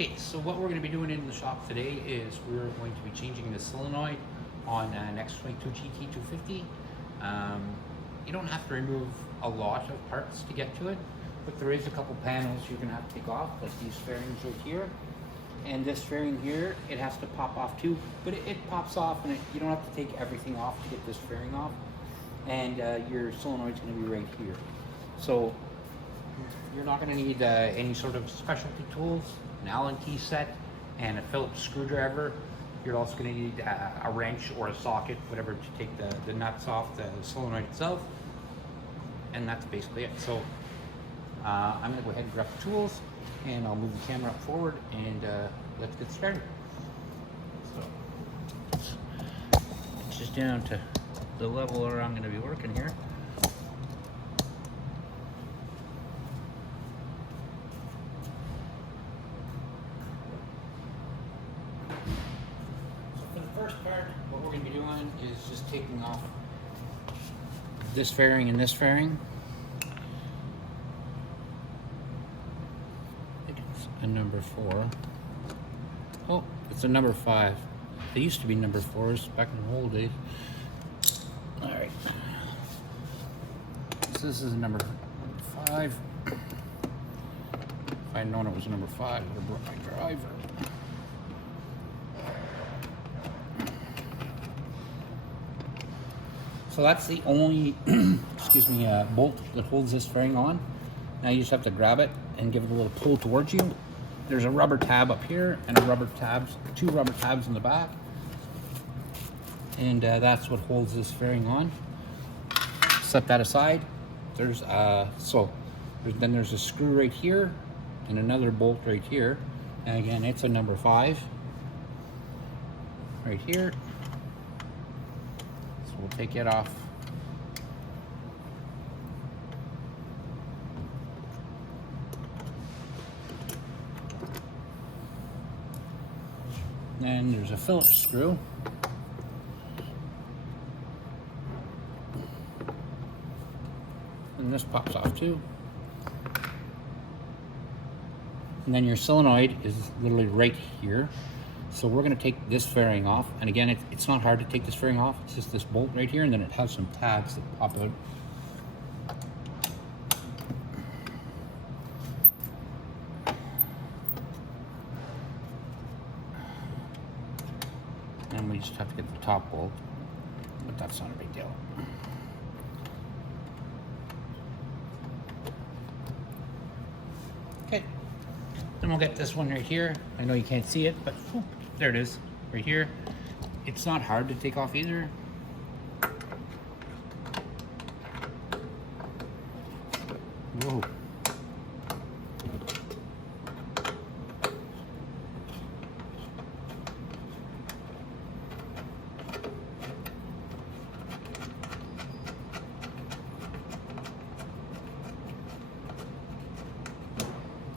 Okay, so what we're going to be doing in the shop today is we're going to be changing the solenoid on an X22GT 250. You don't have to remove a lot of parts to get to it, but there is a couple panels you're going to have to take off, like these fairings right here. And this fairing here, it has to pop off too, but it pops off and you don't have to take everything off to get this fairing off. And your solenoid's going to be right here. So you're not going to need any sort of specialty tools, an Allen key set, and a Phillips screwdriver. You're also going to need a wrench or a socket, whatever, to take the nuts off the solenoid itself. And that's basically it. So I'm going to go ahead and grab the tools, and I'll move the camera up forward, and let's get started. So it's just down to the level where I'm going to be working here. First part, what we're going to be doing is just taking off this fairing and this fairing. I think it's a number 4. Oh, it's a number 5. They used to be number 4s back in the old days. Alright. So this is a number 5. If I'd known it was a number 5, I would have brought my driver. So that's the only, excuse me, bolt that holds this fairing on. Now you just have to grab it and give it a little pull towards you. There's a rubber tab up here and two rubber tabs in the back. And that's what holds this fairing on. Set that aside. There's then there's a screw right here and another bolt right here. And again, it's a number 5 right here. We'll take it off. Then there's a Phillips screw. And this pops off too. And then your solenoid is literally right here. So we're going to take this fairing off, and again, it's not hard to take this fairing off. It's just this bolt right here, and then it has some tabs that pop out. And we just have to get the top bolt, but that's not a big deal. Okay, then we'll get this one right here. I know you can't see it, but whew, there it is, right here. It's not hard to take off either. Whoa.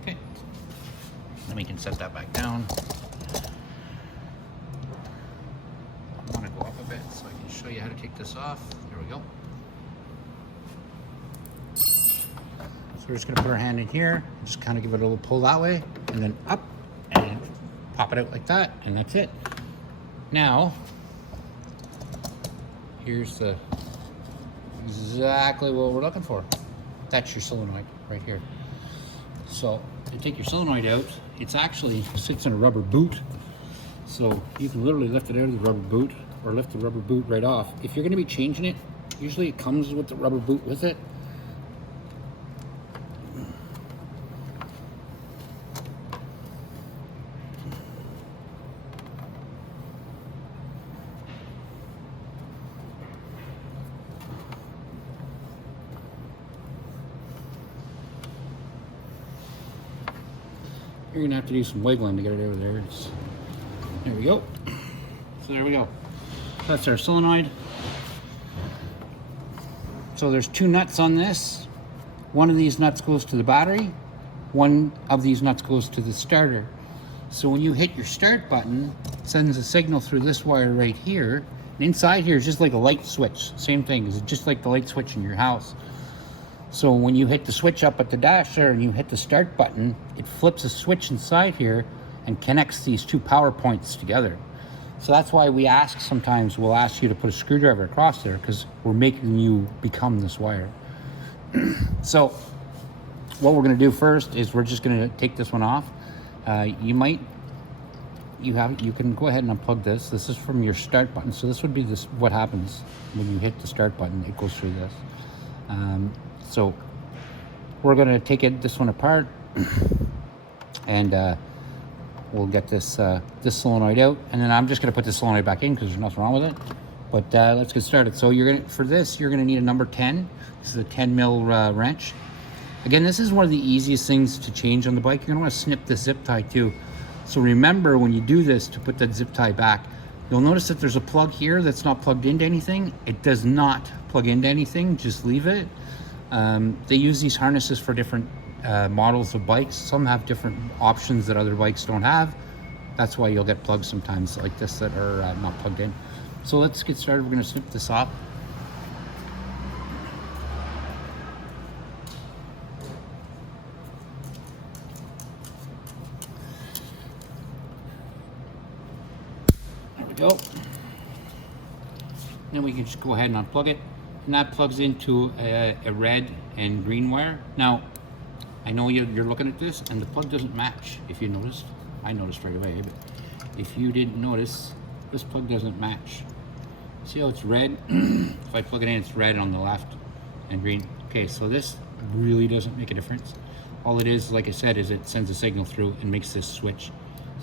Okay. Then we can set that back down. I want to go up a bit so I can show you how to take this off. There we go. So we're just going to put our hand in here, just kind of give it a little pull that way, and then up, and pop it out like that, and that's it. Now, here's exactly what we're looking for. That's your solenoid right here. So to take your solenoid out, it's actually sits in a rubber boot. So you can literally lift it out of the rubber boot or lift the rubber boot right off. If you're going to be changing it, usually it comes with the rubber boot with it. You're going to have to do some wiggling to get it over there. There we go. So there we go. That's our solenoid. So there's 2 nuts on this. One of these nuts goes to the battery. One of these nuts goes to the starter. So when you hit your start button, it sends a signal through this wire right here. And inside here is just like a light switch. Same thing, it's just like the light switch in your house. So when you hit the switch up at the dash there and you hit the start button, it flips a switch inside here and connects these two power points together. So that's why we ask, sometimes we'll ask you to put a screwdriver across there, because we're making you become this wire. So what we're going to do first is we're just going to take this one off. You can go ahead and unplug this. This is from your start button. So this would be what happens when you hit the start button. It goes through this. So we're going to take this one apart, and we'll get this solenoid out, and then I'm just going to put the solenoid back in because there's nothing wrong with it. But let's get started. So you're gonna need a number 10. This is a 10 mil wrench. Again, this is one of the easiest things to change on the bike. You're gonna want to snip the zip tie too. So remember, when you do this, to put that zip tie back, you'll notice that there's a plug here that's not plugged into anything. It does not plug into anything. Just leave it. They use these harnesses for different models of bikes. Some have different options that other bikes don't have. That's why you'll get plugs sometimes like this that are not plugged in. So let's get started. We're going to snip this off. There we go. Then we can just go ahead and unplug it. And that plugs into a red and green wire. Now, I know you're looking at this and the plug doesn't match, if you noticed. I noticed right away, but if you didn't notice, this plug doesn't match. See how it's red? If I plug it in, it's red on the left and green. Okay, so this really doesn't make a difference. All it is, like I said, is it sends a signal through and makes this switch.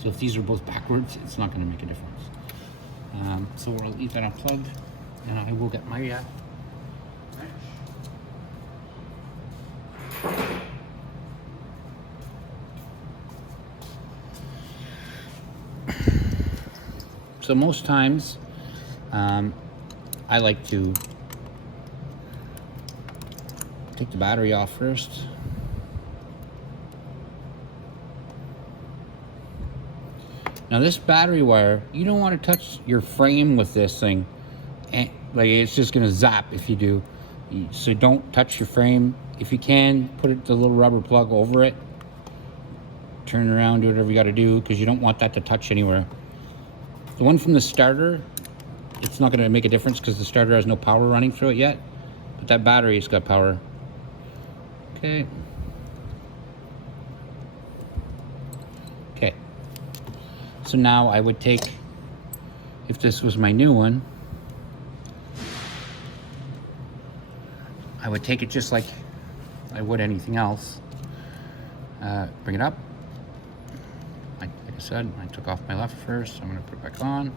So if these are both backwards, it's not going to make a difference. So we'll leave that unplugged, and I will get my wrench. So most times, I like to take the battery off first. Now this battery wire, you don't want to touch your frame with this thing. And, like, it's just gonna zap if you do. So don't touch your frame. If you can, put the little rubber plug over it. Turn around, do whatever you gotta do, because you don't want that to touch anywhere. The one from the starter, it's not going to make a difference because the starter has no power running through it yet. But that battery's got power. Okay. Okay. So now I would take, if this was my new one, I would take it just like I would anything else. Bring it up. Like I said, I took off my left first. I'm going to put it back on.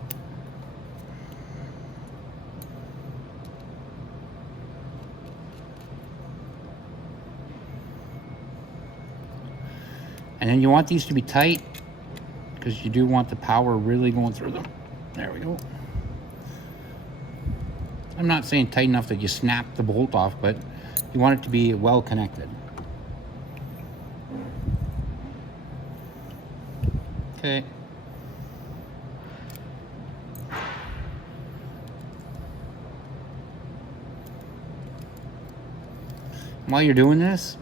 And then you want these to be tight, because you do want the power really going through them. There we go. I'm not saying tight enough that you snap the bolt off, but you want it to be well connected. Okay. While you're doing this,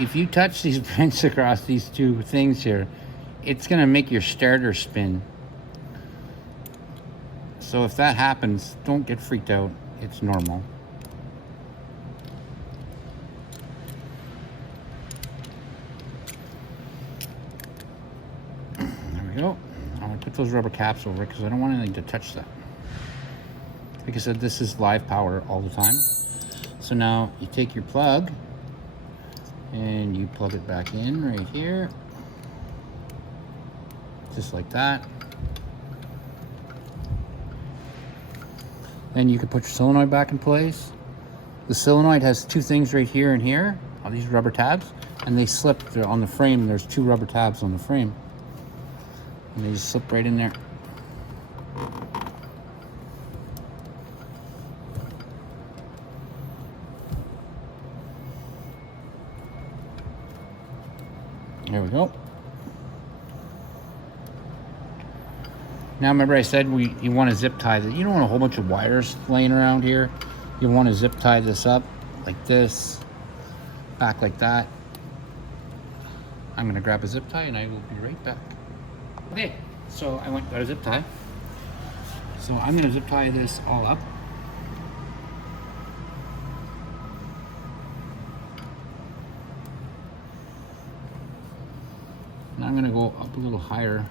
if you touch these pins across these two things here, it's going to make your starter spin. So if that happens, don't get freaked out. It's normal. There we go. I'm going to put those rubber caps over it because I don't want anything to touch that. Like I said, this is live power all the time. So now you take your plug and you plug it back in right here, just like that. Then you can put your solenoid back in place. The solenoid has two things right here and here, on these rubber tabs, and they slip. They're on the frame. There's two rubber tabs on the frame, and they just slip right in there. There we go. Now remember I said you want to zip tie that. You don't want a whole bunch of wires laying around here. You want to zip tie this up like this, back like that. I'm going to grab a zip tie and I will be right back. Okay, so I got a zip tie. So I'm going to zip tie this all up. And I'm going to go up a little higher.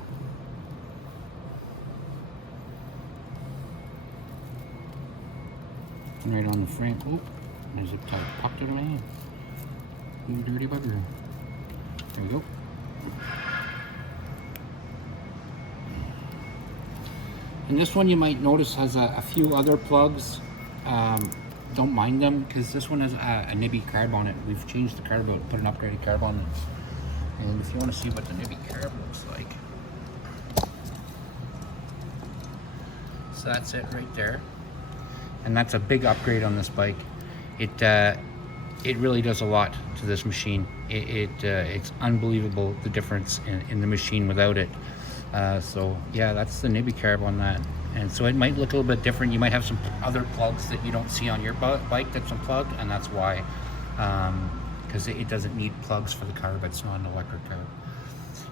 And right on the frame. Oh, my zip tie popped out of my hand. You dirty bugger. There we go. And this one you might notice has a few other plugs. Don't mind them because this one has a nibby carb on it. We've changed the carb out, put an upgraded carb on it. And if you want to see what the nibby carb looks like, so that's it right there. And that's a big upgrade on this bike. It really does a lot to this machine. It's unbelievable the difference in the machine without it. So yeah, that's the nibby carb on that. And so it might look a little bit different. You might have some other plugs that you don't see on your bike that's unplugged, and that's why, because it doesn't need plugs for the carb. It's not an electric carb.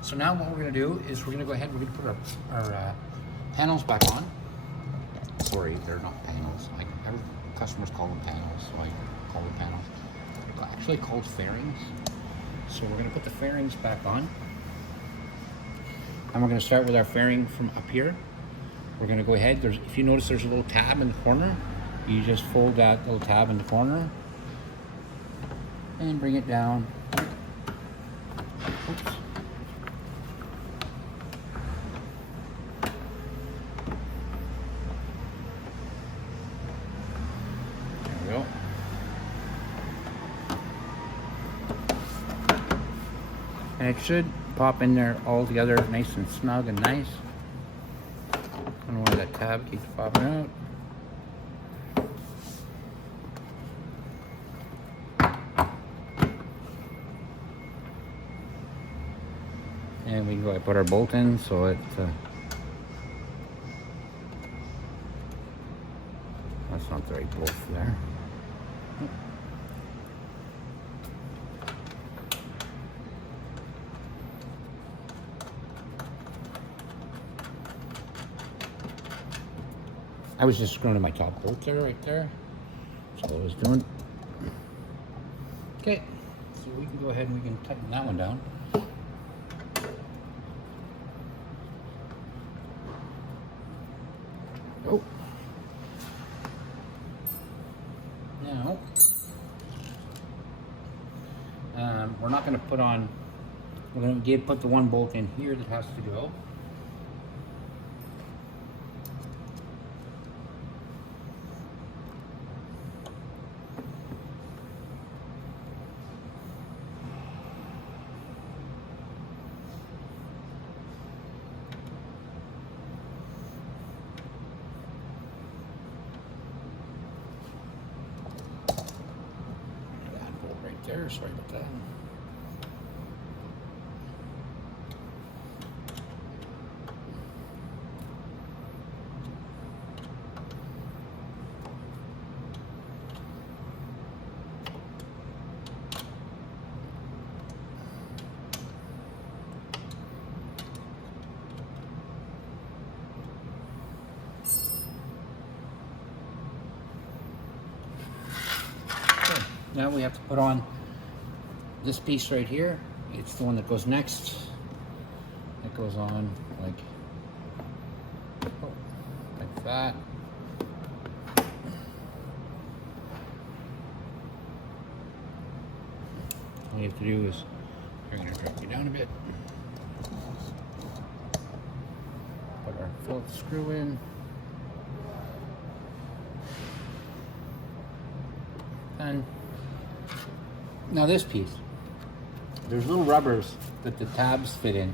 So now what we're gonna do is we're gonna go ahead and we're gonna put our panels back on. Sorry, they're not panels. Like customers call them panels, so I call them panels. They're actually called fairings. So we're gonna put the fairings back on. And we're going to start with our fairing from up here. We're going to go ahead. If you notice there's a little tab in the corner, you just fold that little tab in the corner and bring it down. Oops. There we go. And it should pop in there all together nice and snug and nice. I don't know why that tab keeps popping out. And we can go ahead and put our bolt in so it that's not the right bolt for there. I was just screwing in my top bolt there, right there. That's all I was doing. Okay, so we can go ahead and we can tighten that one down. Oh. Now, we're not going to put on, we're going to put the one bolt in here that has to go. There, sorry about that. Okay, now we have to put on this piece right here. It's the one that goes next. It goes on like that. All you have to do is, you're going to drop you down a bit. Put our Phillips screw in. And now this piece. There's little rubbers that the tabs fit in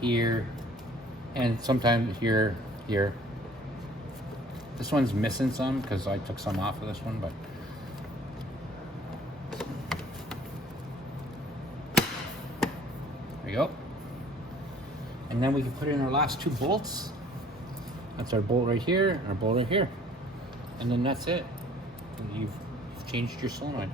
here, and sometimes here. This one's missing some because I took some off of this one, but there we go. And then we can put in our last two bolts. That's our bolt right here, our bolt right here, and then that's it. You've changed your solenoid.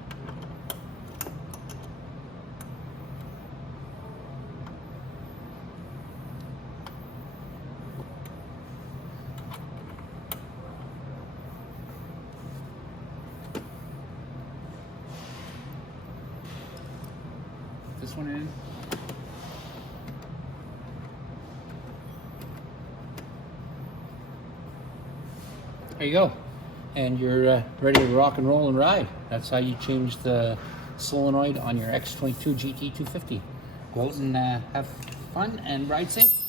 one in. There you go. And you're ready to rock and roll and ride. That's how you change the solenoid on your X22 GT 250. Go out and have fun and ride safe.